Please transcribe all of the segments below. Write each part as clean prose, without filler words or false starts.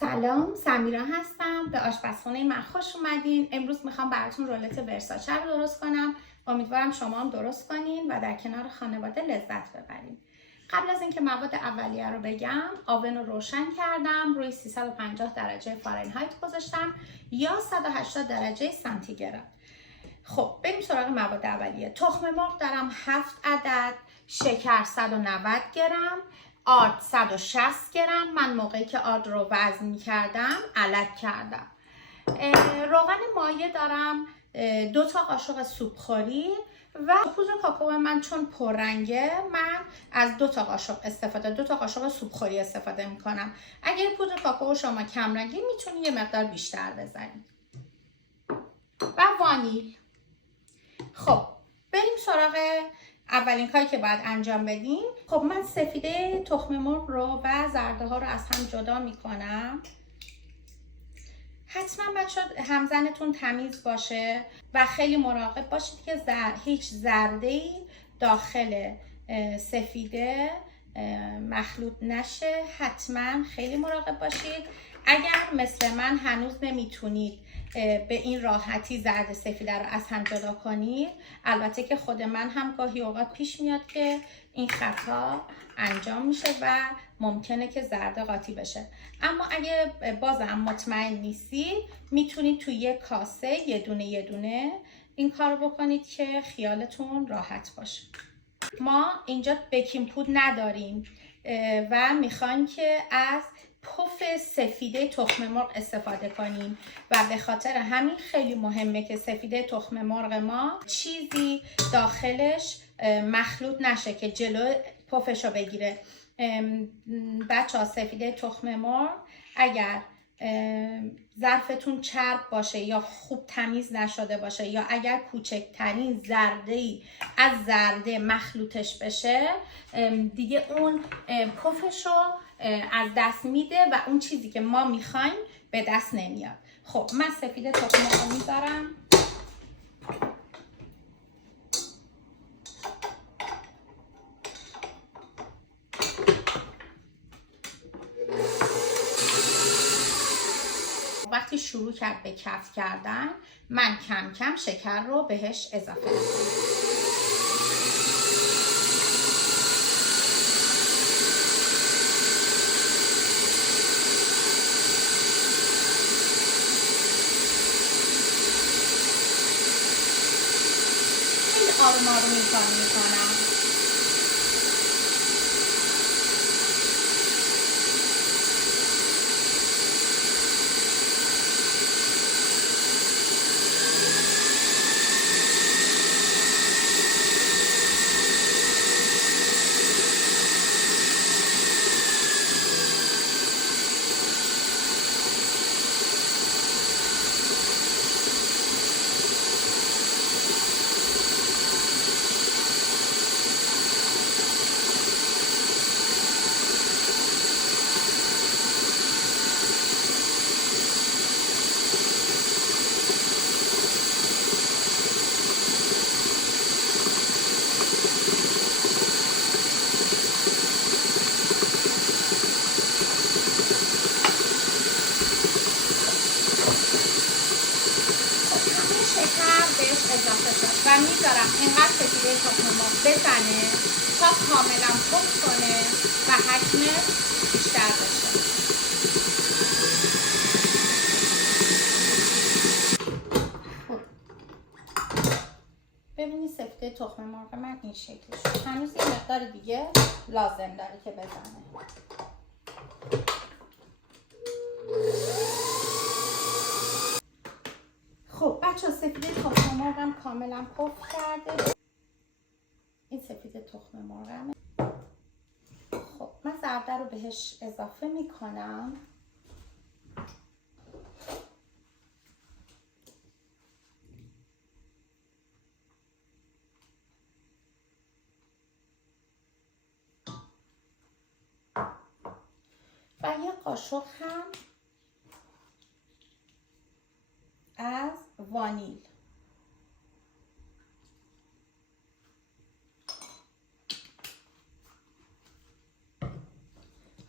سلام، سمیرا هستم. به آشپزخونه من خوش اومدین. امروز میخوام براتون رولت ورساچه رو درست کنم. امیدوارم شما هم درست کنین و در کنار خانواده لذت ببرین. قبل از اینکه مواد اولیه رو بگم، آون رو روشن کردم، روی 350 درجه فارنهایت گذاشتم یا 180 درجه سانتیگراد. خب بریم سراغ مواد اولیه. تخم مرغ دارم 7 عدد، شکر 190 گرم، آرد 160 گرم. من موقعی که آرد رو وزن می کردم علک کردم. روغن مایع دارم 2 تا قاشق سوپخوری و پودر کاکائو من چون پررنگه من از 2 تا قاشق سوپخوری استفاده می کنم. اگر پودر کاکائو شما کم رنگی میتونید یه مقدار بیشتر بزنید. و وانیل. خب بریم سراغ اولین کاری که باید انجام بدیم. خب من سفیده تخم مرغ رو و زرده ها رو از هم جدا میکنم. حتما بچه همزنتون تمیز باشه و خیلی مراقب باشید که هیچ زرده‌ای داخل سفیده مخلوط نشه. حتما خیلی مراقب باشید. اگر مثل من هنوز نمیتونید به این راحتی زرد سفیده رو از هم جدا کنید، البته که خود من هم گاهی اوقات پیش میاد که این خطا انجام میشه و ممکنه که زرد قاطی بشه، اما اگه بازم مطمئن نیستید میتونید توی یک کاسه یه دونه این کار رو بکنید که خیالتون راحت باشه. ما اینجا بیکینگ پودر نداریم و میخوایم که از پف سفیده تخم مرغ استفاده کنیم و به خاطر همین خیلی مهمه که سفیده تخم مرغ ما چیزی داخلش مخلوط نشه که جلو پفش رو بگیره. بچه ها سفیده تخم مرغ اگر ظرفتون چرب باشه یا خوب تمیز نشده باشه یا اگر کوچکترین ذره‌ای از زرده مخلوطش بشه دیگه اون پفش رو از دست میده و اون چیزی که ما میخوایم به دست نمیاد. خب من سفیده تخم مرغ رو میذارم. وقتی شروع کرد به کف کردن من کم کم شکر رو بهش اضافه میکنم. خیلی آروم آروم این کار میکنم. اضافه شد و میذارم اینقدر سفیده تخم مرغ بزنه تا کاملا پخت کنه و حجمش بیشتر بشه. ببینید سفیده تخم مرغ من این شکلی شد. هنوز یه مقدار دیگه لازم داره که بزنه. خب بچه سفیده تخم مرغم کاملا پخت کرده. این سفیده تخم مرغمه. خب من زرده رو بهش اضافه میکنم. و یه قاشق هم از وانیل.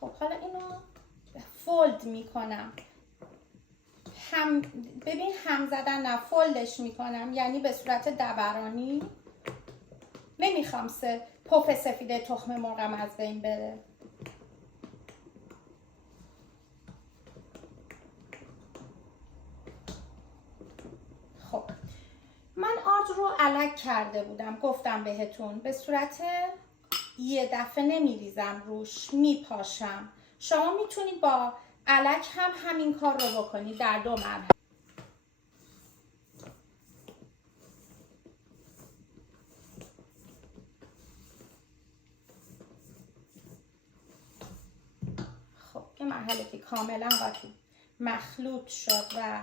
خب حالا اینو فولد میکنم. ببین هم زدن نه، فولدش میکنم، یعنی به صورت دبرانی. نمیخوام پف سفید تخم مرغم از بین بره. خب من آرد رو الک کرده بودم، گفتم بهتون به صورت یه دفعه نمیریزم روش، میپاشم. شما میتونید با الک هم همین کار رو بکنید در 2 مرحله. خب یه مرحله که کاملا قاطی مخلوط شد و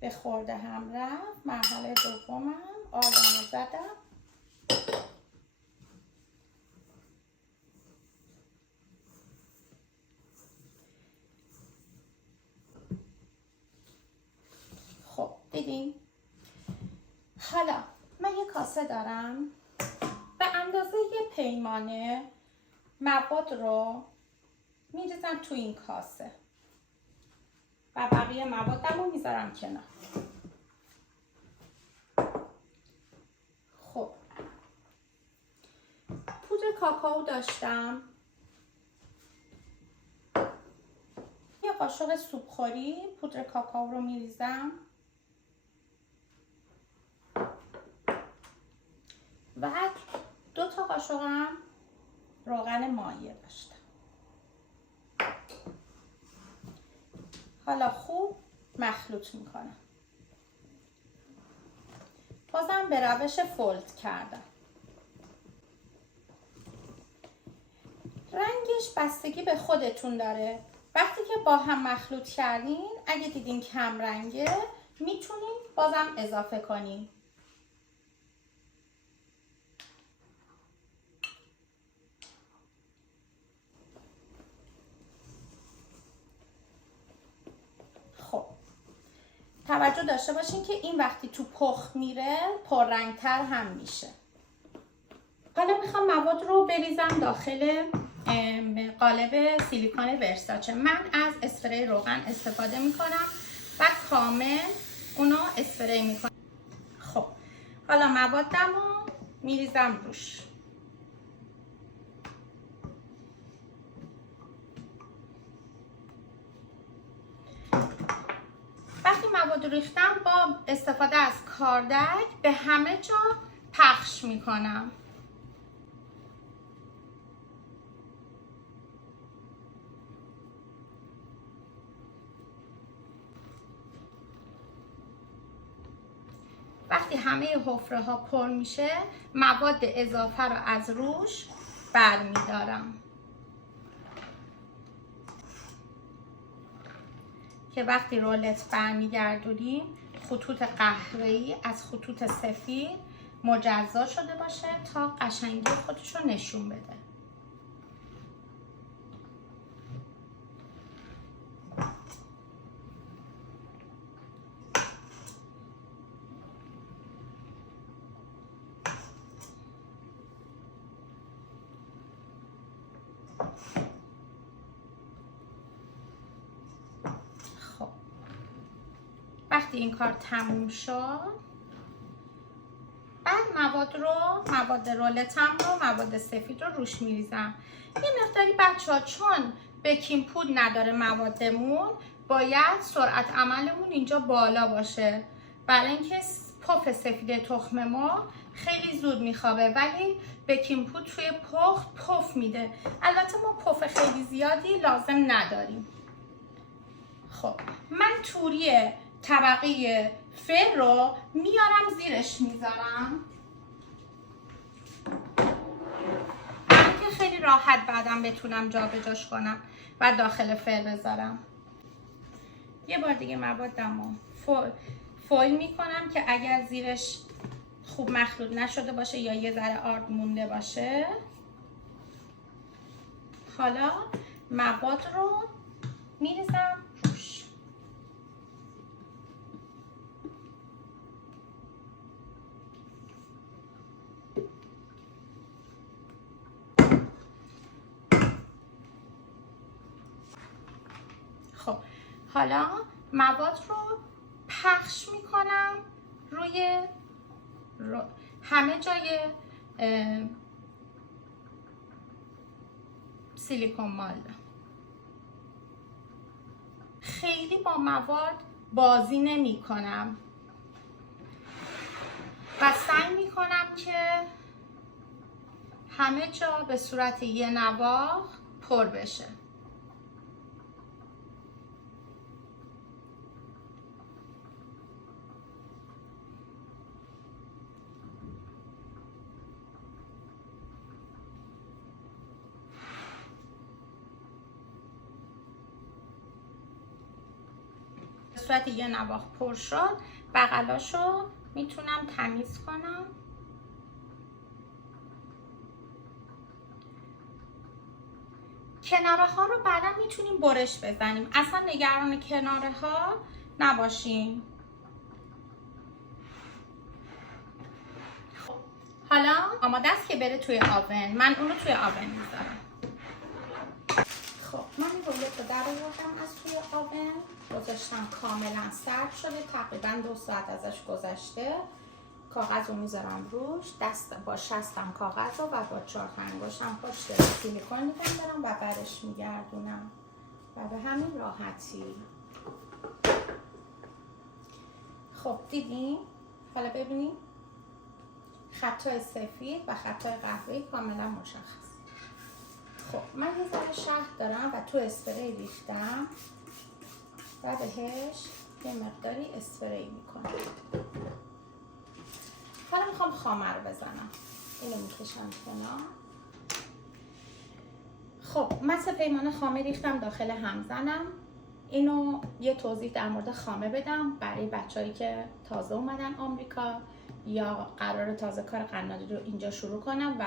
به خورده هم رفت، مرحله دومم آردن زدم. خب دیدین؟ حالا من یه کاسه دارم، به اندازه یه پیمانه مواد رو میریزم تو این کاسه و بقیه موادم رو میذارم کنار. خب پودر کاکائو داشتم، یه قاشق سوپخوری پودر کاکائو رو میریزم و 2 تا قاشقم روغن مایع داشتم. حالا خوب مخلوط میکنم. بازم به روش فولد کردم. رنگش بستگی به خودتون داره. وقتی که با هم مخلوط کردین اگه دیدین کم رنگه میتونین بازم اضافه کنین. خب توجه داشته باشین که این وقتی تو پخت میره پررنگتر هم میشه. حالا میخوام مواد رو بریزم داخل قالب سیلیکون ورساچه. من از اسپری روغن استفاده میکنم و کامل اونو اسپری میکنم. خب حالا موادم رو میریزم روش. وقتی مواد رو ریختم با استفاده از کاردک به همه جا پخش میکنم. وقتی همه حفره ها پر میشه مواد اضافه رو از روش برمیدارم که وقتی رولت برمیگردونیم خطوط قهوه‌ای از خطوط سفید مجزا شده باشه تا قشنگی خودش رو نشون بده. خب وقتی این کار تموم شد بعد مواد رولتم رو مواد سفید رو روش میریزم. یه مقداری بچه‌ها چون بیکینگ پود نداره موادمون باید سرعت عملمون اینجا بالا باشه برای اینکه پف سفید تخم مرغ خیلی زود میخوابه ولی بیکینگ پود توی پخت پف میده. البته ما پف خیلی زیادی لازم نداریم. خب من توری طبقه فر رو میارم زیرش میذارم که خیلی راحت بعدم بتونم جابجاش کنم و داخل فر بذارم. یه بار دیگه موادمو فویل میکنم که اگر زیرش خوب مخلوط نشده باشه یا یه ذره آرد مونده باشه. حالا مواد رو میریزم روش. خب حالا مواد رو پخش میکنم روی همه جای سیلیکون مال. خیلی با مواد بازی نمی کنم و سعی می کنم که همه جا به صورت یه نواخت پر بشه. به صورت یه نواخت پر شد، بغلاشو میتونم تمیز کنم. کناره ها رو بعدا میتونیم برش بزنیم، اصلا نگران کناره ها نباشیم. خب حالا آماده است که بره توی آون. من اونو توی آون میذارم. خب من این رولت در آوردم از توی آون، گذاشتم کاملا سرد شده، تقریبا 2 ساعت ازش گذشته. کاغذ رو میذارم روش، با شستم کاغذ رو و با 4 انگشتم پشت سیلیکون نگم دارم و برش میگردونم و به همین راحتی. خب دیدین؟ حالا ببینید خطای سفید و خطای قهوه‌ای کاملا مشخص. خب من یه ذره شهد دارم و تو اسپری ریختم و بهش یه مقداری اسپری میکنم. حالا میخوام خامه رو بزنم. اینو میکشم کنار. خب من 3 پیمانه خامه ریختم داخل همزنم. اینو یه توضیح در مورد خامه بدم برای بچه‌هایی که تازه اومدن آمریکا یا قرار تازه کار قنادی رو اینجا شروع کنم و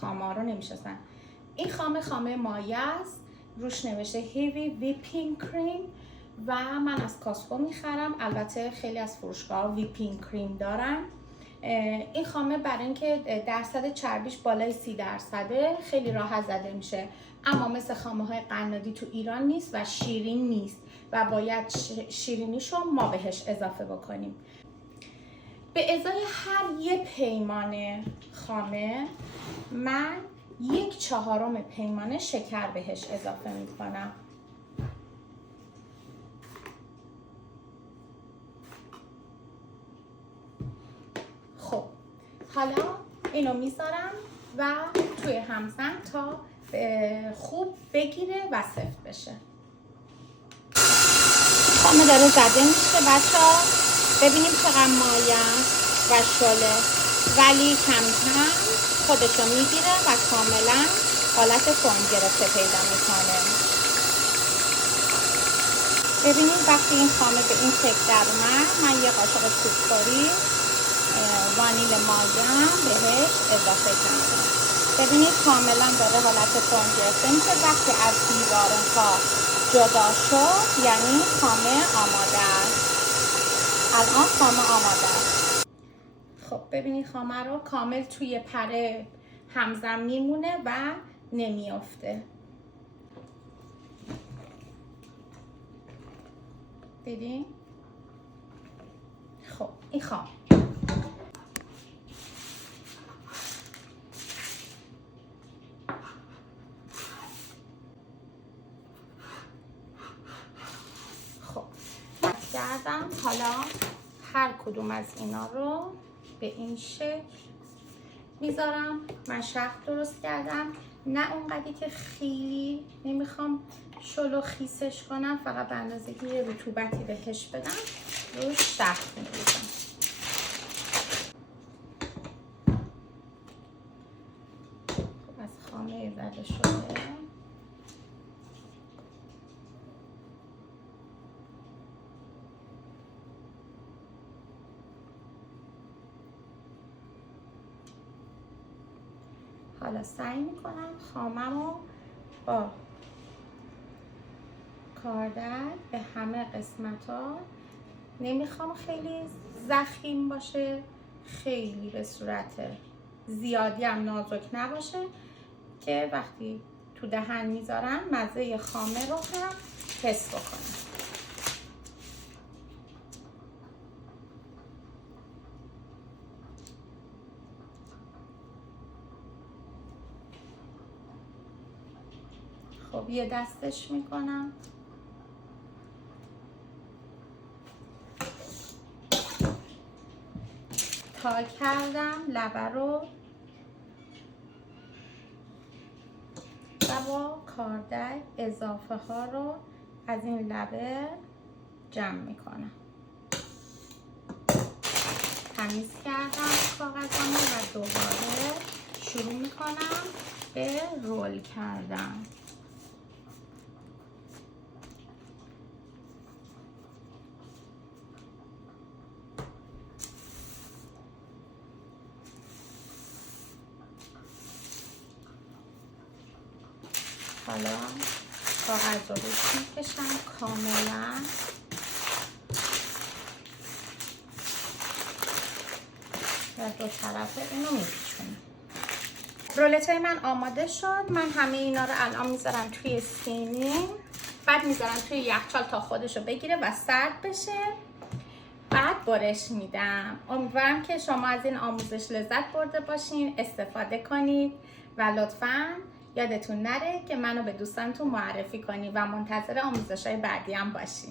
خامه رو نمیشناسن. این خامه مایه است، روش نوشته هیوی ویپینگ کریم و من از کاسکو میخرم. البته خیلی از فروشگاه ویپینگ کریم دارن. این خامه برای اینکه درصد چربیش بالای 30% خیلی راحت زده میشه، اما مثل خامه های قنادی تو ایران نیست و شیرین نیست و باید شیرینیشو ما بهش اضافه بکنیم. به ازای هر یه پیمانه خامه من 1/4 پیمانه شکر بهش اضافه میکنم. خب حالا اینو میذارم و توی همزن تا خوب بگیره و سفت بشه. خامه داره زده میشه بچه‌ها، ببینیم چقدر مایه و شله، ولی کم کم خودشو میگیره و کاملا حالت فرم گرفته پیدا میکنه. ببینید وقتی این خامه به این شکل در اومد، من یه قاشق سوپخوری وانیل مایم بهش اضافه کردم. ببینید کاملا داره حالت فرم گرفته میشه. وقتی از دیوار خواه جدا شد یعنی خامه آماده است. الان خامه آماده است. خب ببینید خامه رو کامل توی پره همزن میمونه و نمیافته. دیدین؟ خب این خام کردم. حالا هر کدوم از اینا رو به این شکل میذارم. من شهد درست کردم، نه اونقدری که خیلی نمیخوام شلو خیسش کنم، فقط به اندازه که یه رطوبتی بهش بدم روش شهد میریزم. خب از خامه زده شده. حالا سعی میکنم خامه‌مو با کاردست به همه قسمت‌ها، نمیخوام خیلی ضخیم باشه، خیلی به صورت زیادی هم نازک نباشه که وقتی تو دهن میذارم مزه خامه رو هم حس بکنید. خب یه دستش میکنم. تا کردم لبه رو و با کاردک اضافه ها رو از این لبه جمع میکنم. تمیز کردم کاغذمو و دوباره شروع میکنم به رول کردن. حالا کاغذ رو روش میکشم کاملا و دو طرف اینو میپیچونم. رولت های من آماده شد. من همه اینا رو الان میذارم توی سینی، بعد میذارم توی یخچال تا خودشو بگیره و سرد بشه، بعد برش میدم. امیدوارم که شما از این آموزش لذت برده باشین، استفاده کنید و لطفاً یادتون نره که منو به دوستانتون معرفی کنید و منتظر آموزش‌های بعدی هم باشین.